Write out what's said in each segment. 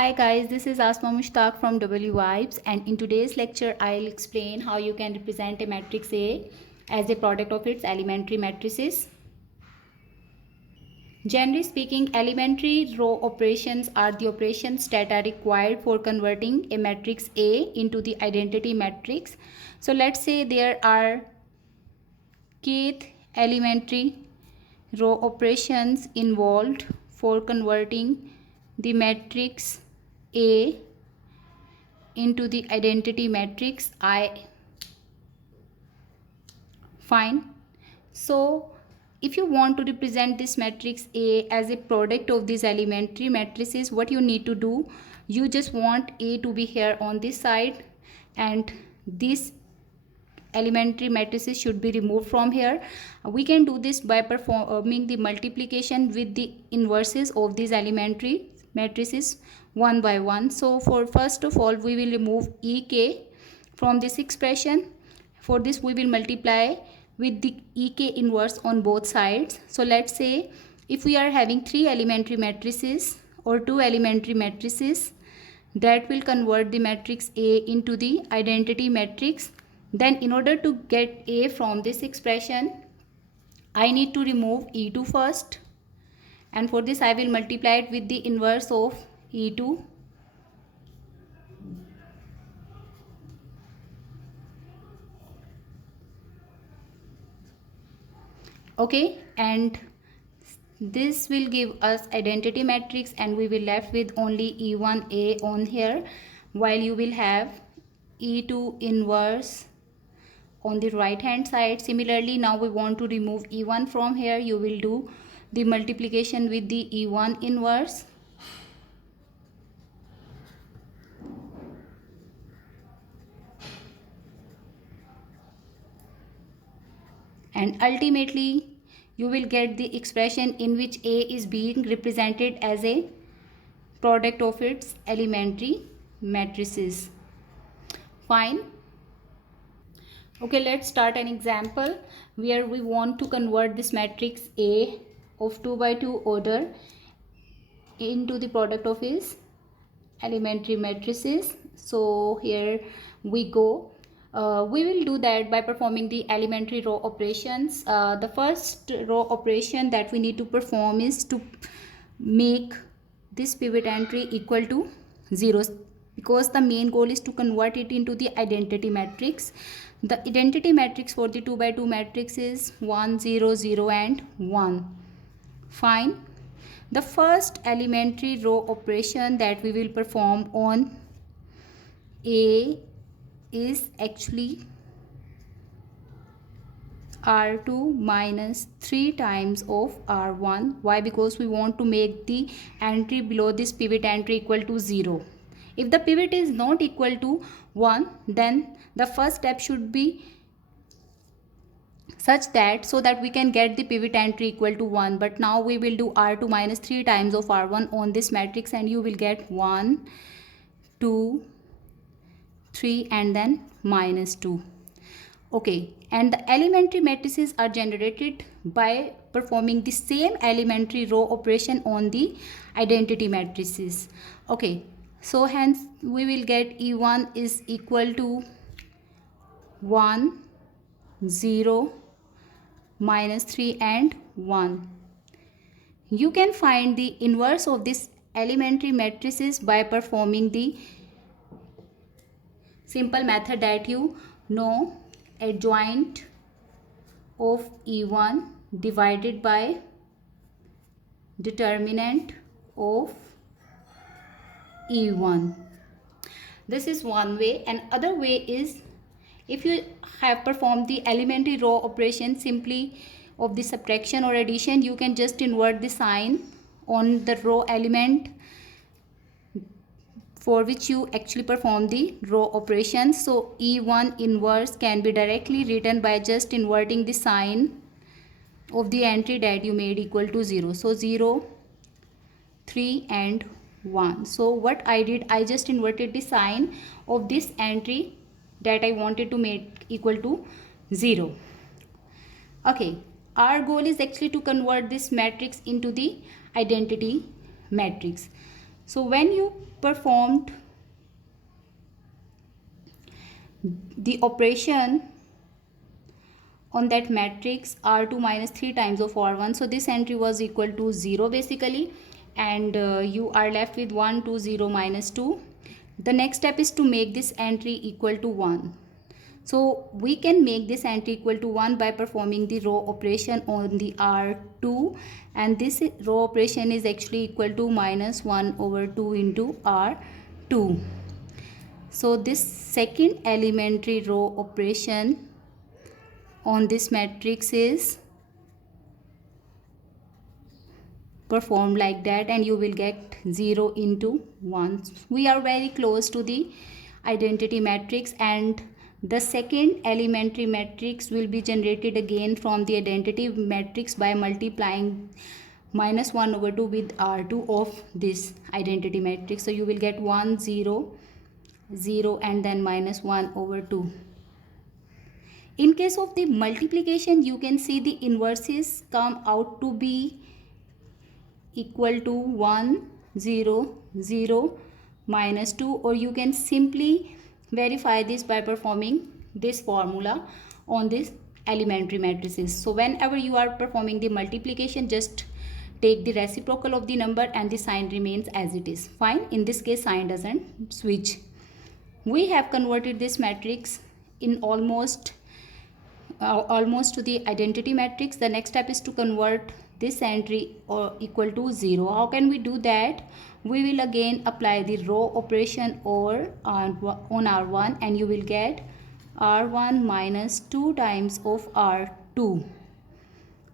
Hi guys, this is Asma Mushtaq from EEVIBES, and in today's lecture I'll explain how you can represent a matrix A as a product of its elementary matrices. Generally speaking, elementary row operations are the operations that are required for converting a matrix A into the identity matrix. So let's say there are kth elementary row operations involved for converting the matrix A into the identity matrix I. Fine. So if you want to represent this matrix A as a product of these elementary matrices, what you need to do, you just want A to be here on this side and these elementary matrices should be removed from here. We can do this by performing the multiplication with the inverses of these elementary matrices one by one. So for first of all, we will remove EK from this expression. For this we will multiply with the EK inverse on both sides. So let's say if we are having 3 elementary matrices or 2 elementary matrices that will convert the matrix A into the identity matrix, then in order to get A from this expression, I need to remove E2 first, and for this I will multiply it with the inverse of E2. Okay, and this will give us identity matrix and we will left with only E1A on here, while you will have E2 inverse on the right hand side. Similarly, now we want to remove E1 from here. You will do the multiplication with the E1 inverse. And ultimately, you will get the expression in which A is being represented as a product of its elementary matrices. Fine. Okay, let's start an example where we want to convert this matrix A of 2 by 2 order into the product of its elementary matrices. So here we go. We will do that by performing the elementary row operations. The first row operation that we need to perform is to make this pivot entry equal to 0, because the main goal is to convert it into the identity matrix. The identity matrix for the 2 by 2 matrix is 1 0 0 and 1. Fine. The first elementary row operation that we will perform on A is actually R2 minus 3 times of R1. Why? Because we want to make the entry below this pivot entry equal to 0. If the pivot is not equal to 1, then the first step should be such that so that we can get the pivot entry equal to 1. But now we will do R2 minus 3 times of R1 on this matrix and you will get 1, 2, 3 and then minus 2. Okay, and the elementary matrices are generated by performing the same elementary row operation on the identity matrices. Okay, so hence we will get E1 is equal to 1 0 minus 3 and 1. You can find the inverse of this elementary matrices by performing the simple method that you know, adjoint of E1 divided by determinant of E1. This is one way. And other way is, if you have performed the elementary row operation simply of the subtraction or addition, you can just invert the sign on the row element for which you actually perform the row operations. So E1 inverse can be directly written by just inverting the sign of the entry that you made equal to 0. So 0, 3 and 1. So what I did, I just inverted the sign of this entry that I wanted to make equal to 0. Okay, our goal is actually to convert this matrix into the identity matrix. So when you performed the operation on that matrix R2 minus 3 times of R1, so this entry was equal to 0 basically, and you are left with 1 2 0 minus 2. The next step is to make this entry equal to 1. So we can make this entry equal to 1 by performing the row operation on the R2, and this row operation is actually equal to minus 1 over 2 into R2. So this second elementary row operation on this matrix is performed like that, and you will get 0 into 1. We are very close to the identity matrix, and the second elementary matrix will be generated again from the identity matrix by multiplying minus 1 over 2 with R2 of this identity matrix. So you will get 1 0 0 and then minus 1 over 2. In case of the multiplication, you can see the inverses come out to be equal to 1 0 0 minus 2, or you can simply verify this by performing this formula on this elementary matrices. So whenever you are performing the multiplication, just take the reciprocal of the number and the sign remains as it is. Fine. In this case, sign doesn't switch. We have converted this matrix in almost to the identity matrix. The next step is to convert this entry or equal to 0. How can we do that? We will again apply the row operation over on R1, and you will get R1 minus 2 times of R2.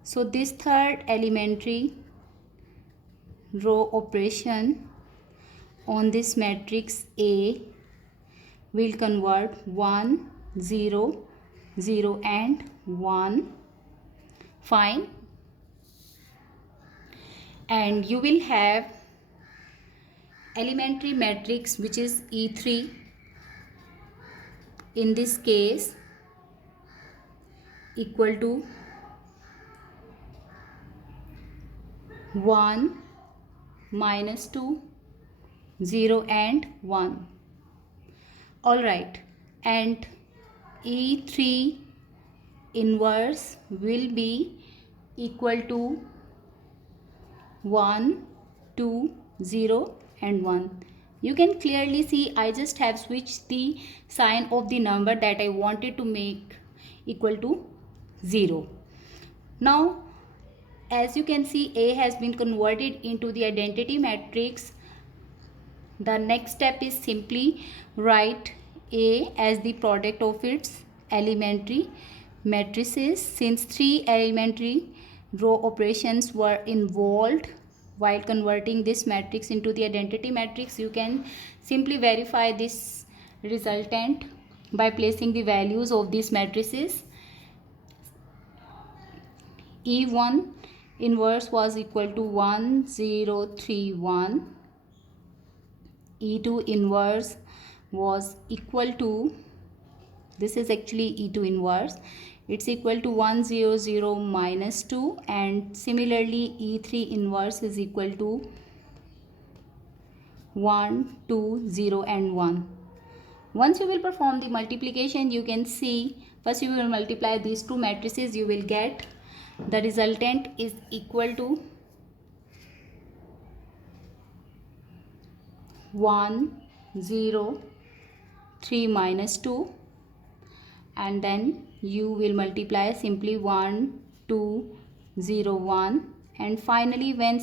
So this third elementary row operation on this matrix A will convert 1 0 0 and 1. Fine. And you will have elementary matrix which is E3. In this case, equal to 1 minus 2 0 and 1. All right, and E3 inverse will be equal to 1 2 0 and 1. You can clearly see I just have switched the sign of the number that I wanted to make equal to 0. Now as you can see, A has been converted into the identity matrix. The next step is simply write A as the product of its elementary matrices. Since 3 elementary row operations were involved while converting this matrix into the identity matrix, you can simply verify this resultant by placing the values of these matrices. E1 inverse was equal to 1 0 3 1. E2 inverse was equal to, this is actually E2 inverse, it's equal to 1 0 0 minus 2, and similarly E3 inverse is equal to 1 2 0 and 1. Once you will perform the multiplication, you can see first you will multiply these two matrices, you will get the resultant is equal to 1 0 3 minus 2, and then you will multiply simply 1 2 0 1, and finally when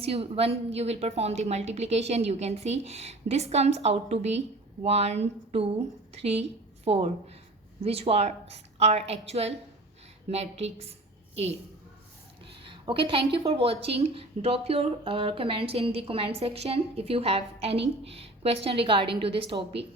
you will perform the multiplication, you can see this comes out to be 1 2 3 4, which was our actual matrix A. Okay, thank you for watching. Drop your comments in the comment section if you have any question regarding to this topic.